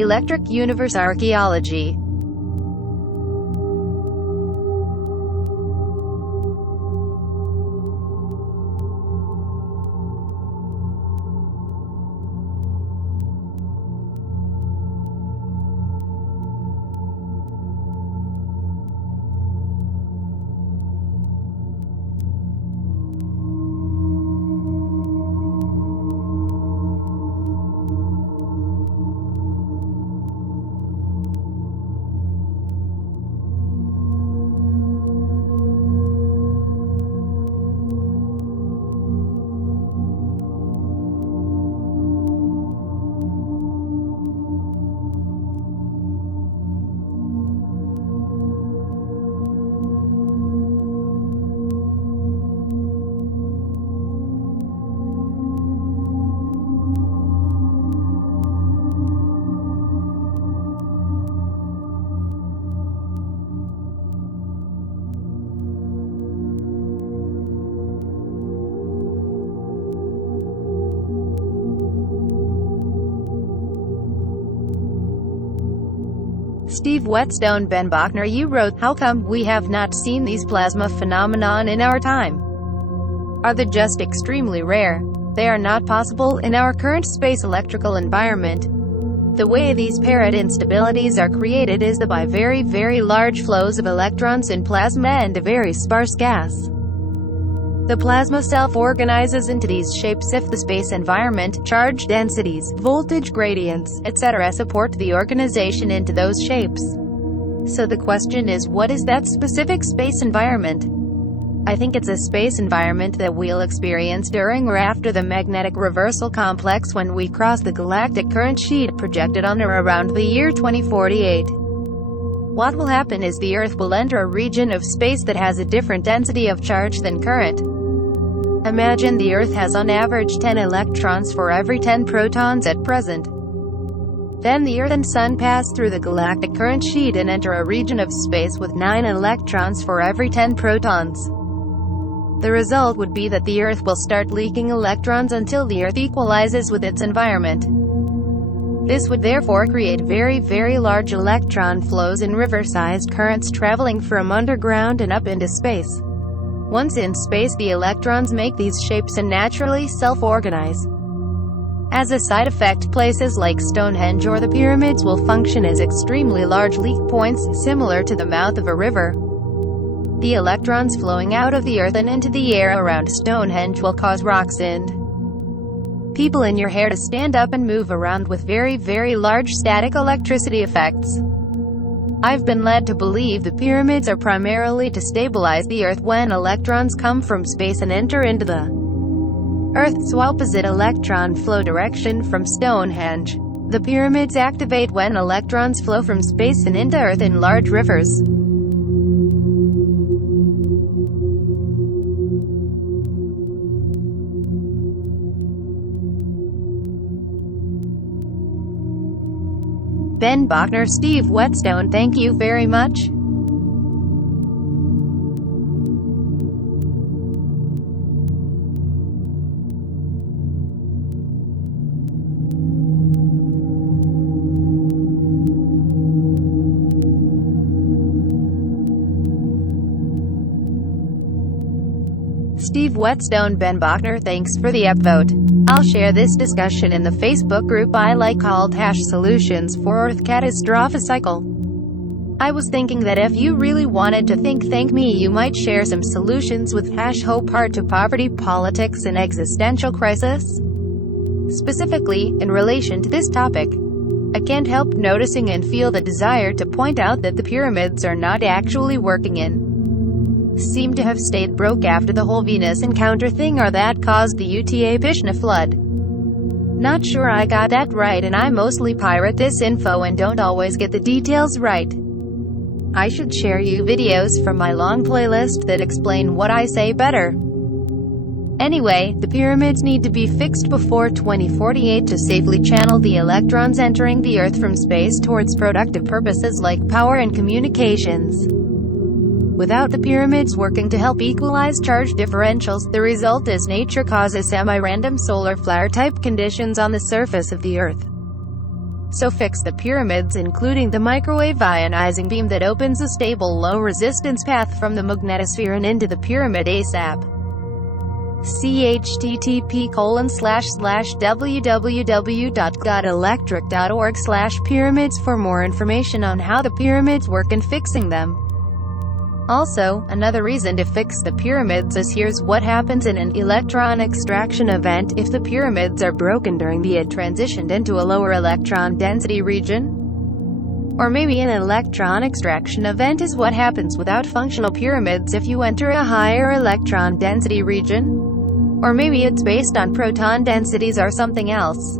Electric Universe Archaeology. Steve Whetstone Ben Bachner, you wrote, "How come we have not seen these plasma phenomenon in our time? Are they just extremely rare? They are not possible in our current space electrical environment. The way these parent instabilities are created is by very, very large flows of electrons in plasma and a very sparse gas. The plasma self-organizes into these shapes if the space environment, charge densities, voltage gradients, etc. support the organization into those shapes. So the question is, what is that specific space environment? I think it's a space environment that we'll experience during or after the magnetic reversal complex when we cross the galactic current sheet projected on or around the year 2048. What will happen is the Earth will enter a region of space that has a different density of charge than current. Imagine the Earth has on average 10 electrons for every 10 protons at present. Then the Earth and Sun pass through the galactic current sheet and enter a region of space with 9 electrons for every 10 protons. The result would be that the Earth will start leaking electrons until the Earth equalizes with its environment. This would therefore create very, very large electron flows in river-sized currents traveling from underground and up into space. Once in space, the electrons make these shapes and naturally self-organize. As a side effect, places like Stonehenge or the pyramids will function as extremely large leak points, similar to the mouth of a river. The electrons flowing out of the Earth and into the air around Stonehenge will cause rocks and people in your hair to stand up and move around with very, very large static electricity effects. I've been led to believe the pyramids are primarily to stabilize the Earth when electrons come from space and enter into the Earth's opposite electron flow direction from Stonehenge. The pyramids activate when electrons flow from space and into Earth in large rivers. Ben Bachner, Steve Whetstone, thank you very much. Steve Whetstone Ben Bachner, thanks for the upvote. I'll share this discussion in the Facebook group I like called #Solutions for Earth Catastrophe Cycle. I was thinking that if you really wanted to thank me, you might share some solutions with #Hope Heart to Poverty, Politics and Existential Crisis. Specifically, in relation to this topic, I can't help noticing and feel the desire to point out that the pyramids are not actually working in seem to have stayed broke after the whole Venus encounter thing, or that caused the Utah Pishna flood. Not sure I got that right, and I mostly pirate this info and don't always get the details right. I should share you videos from my long playlist that explain what I say better. Anyway, the pyramids need to be fixed before 2048 to safely channel the electrons entering the Earth from space towards productive purposes like power and communications. Without the pyramids working to help equalize charge differentials, the result is nature causes semi-random solar flare-type conditions on the surface of the Earth. So fix the pyramids, including the microwave ionizing beam that opens a stable low-resistance path from the magnetosphere and into the pyramid ASAP. See http://www.godelectric.org/pyramids for more information on how the pyramids work and fixing them. Also, another reason to fix the pyramids is here's what happens in an electron extraction event if the pyramids are broken during the transitioned into a lower electron density region. Or maybe an electron extraction event is what happens without functional pyramids if you enter a higher electron density region. Or maybe it's based on proton densities or something else.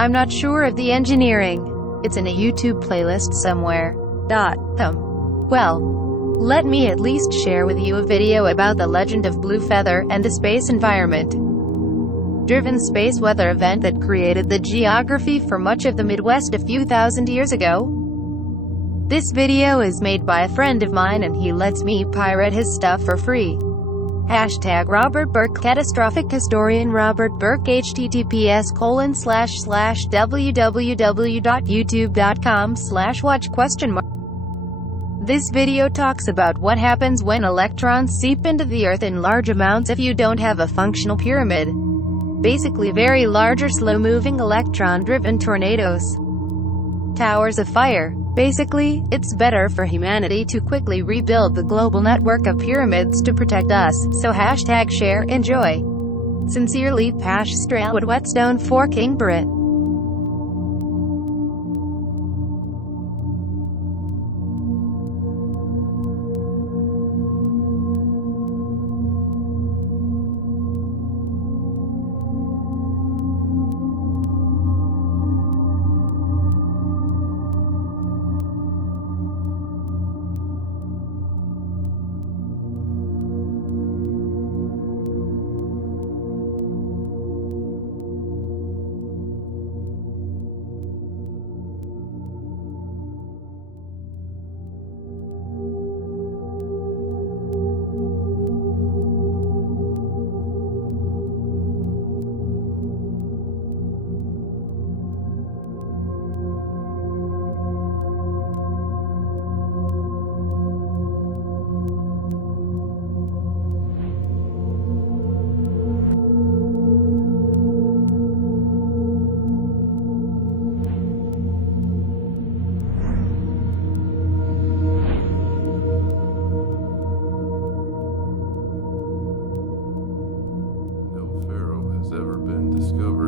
I'm not sure of the engineering. It's in a YouTube playlist somewhere. Well, let me at least share with you a video about the legend of Blue Feather and the space environment driven space weather event that created the geography for much of the Midwest a few thousand years ago. This video is made by a friend of mine and he lets me pirate his stuff for free. #Robert Burke Catastrophic Historian Robert Burke https://www.youtube.com/watch?. This video talks about what happens when electrons seep into the earth in large amounts if you don't have a functional pyramid. Basically very large or slow-moving electron-driven tornadoes. Towers of fire. Basically, it's better for humanity to quickly rebuild the global network of pyramids to protect us, so #share enjoy. Sincerely, Pash Strawwood Whetstone for King Brit.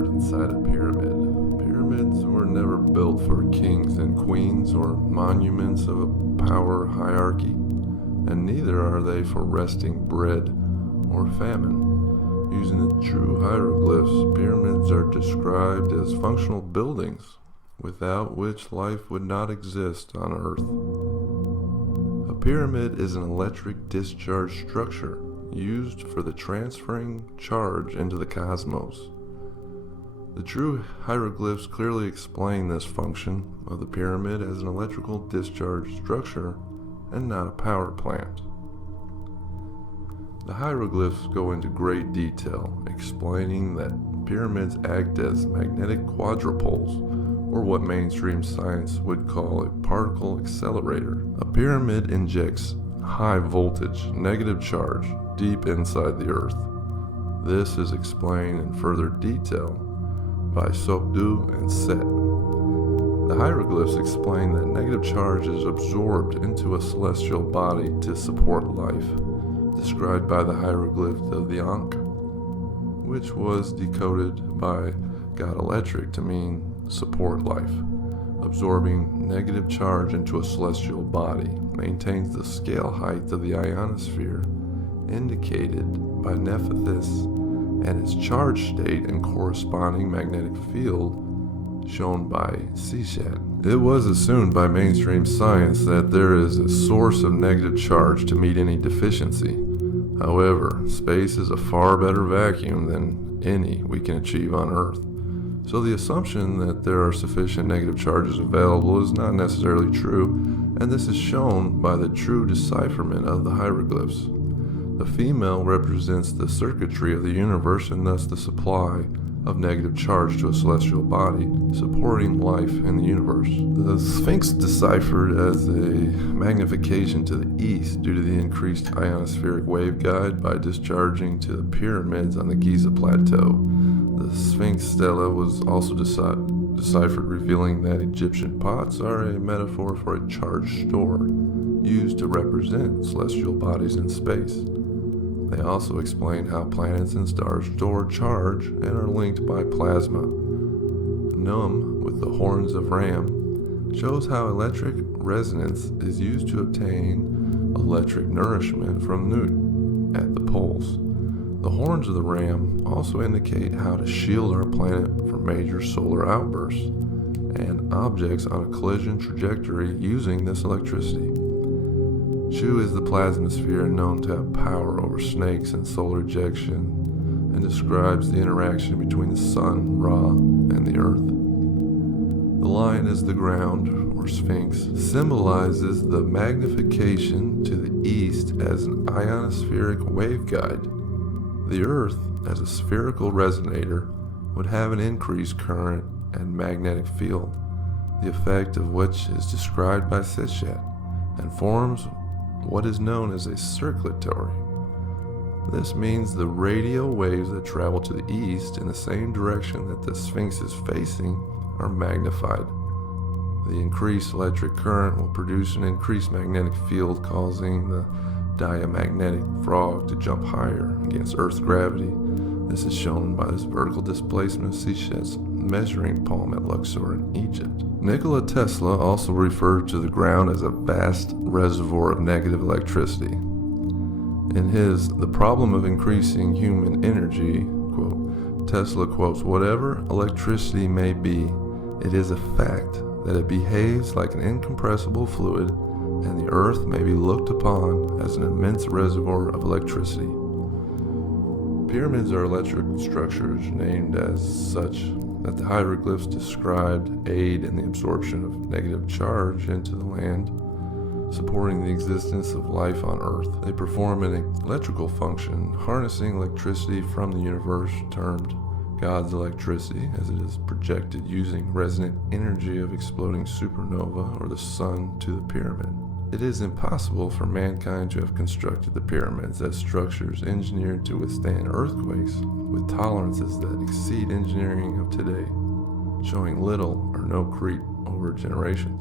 Inside a pyramid. Pyramids were never built for kings and queens or monuments of a power hierarchy, and neither are they for resting bread or famine. Using the true hieroglyphs, pyramids are described as functional buildings, without which life would not exist on Earth. A pyramid is an electric discharge structure used for the transferring charge into the cosmos. The true hieroglyphs clearly explain this function of the pyramid as an electrical discharge structure and not a power plant. The hieroglyphs go into great detail, explaining that pyramids act as magnetic quadrupoles, or what mainstream science would call a particle accelerator. A pyramid injects high voltage, negative charge deep inside the earth. This is explained in further detail by Sokdu and Set. The hieroglyphs explain that negative charge is absorbed into a celestial body to support life, described by the hieroglyph of the Ankh, which was decoded by GodElectric to mean support life. Absorbing negative charge into a celestial body maintains the scale height of the ionosphere, indicated by Nephthys, and its charge state and corresponding magnetic field shown by CSAT. It was assumed by mainstream science that there is a source of negative charge to meet any deficiency. However, space is a far better vacuum than any we can achieve on Earth. So the assumption that there are sufficient negative charges available is not necessarily true, and this is shown by the true decipherment of the hieroglyphs. The female represents the circuitry of the universe and thus the supply of negative charge to a celestial body, supporting life in the universe. The Sphinx deciphered as a magnification to the east due to the increased ionospheric waveguide by discharging to the pyramids on the Giza Plateau. The Sphinx stela was also deciphered, revealing that Egyptian pots are a metaphor for a charged store used to represent celestial bodies in space. They also explain how planets and stars store charge and are linked by plasma. Num, with the horns of Ram, shows how electric resonance is used to obtain electric nourishment from Nut at the poles. The horns of the Ram also indicate how to shield our planet from major solar outbursts and objects on a collision trajectory using this electricity. Shu is the plasmasphere known to have power over snakes and solar ejection, and describes the interaction between the sun, Ra, and the earth. The lion is the ground, or Sphinx, symbolizes the magnification to the east as an ionospheric waveguide. The earth, as a spherical resonator, would have an increased current and magnetic field, the effect of which is described by Sitchat, and forms what is known as a circulatory. This means the radial waves that travel to the east in the same direction that the Sphinx is facing are magnified. The increased electric current will produce an increased magnetic field, causing the diamagnetic frog to jump higher against Earth's gravity. This is shown by this vertical displacement of Sitchat's measuring palm at Luxor in Egypt. Nikola Tesla also referred to the ground as a vast reservoir of negative electricity. In his The Problem of Increasing Human Energy quote, Tesla quotes, "Whatever electricity may be, it is a fact that it behaves like an incompressible fluid, and the earth may be looked upon as an immense reservoir of electricity." Pyramids are electric structures named as such that the hieroglyphs described aid in the absorption of negative charge into the land, supporting the existence of life on Earth. They perform an electrical function, harnessing electricity from the universe, termed God's electricity, as it is projected using resonant energy of exploding supernova or the sun to the pyramid. It is impossible for mankind to have constructed the pyramids as structures engineered to withstand earthquakes with tolerances that exceed engineering of today, showing little or no creep over generations.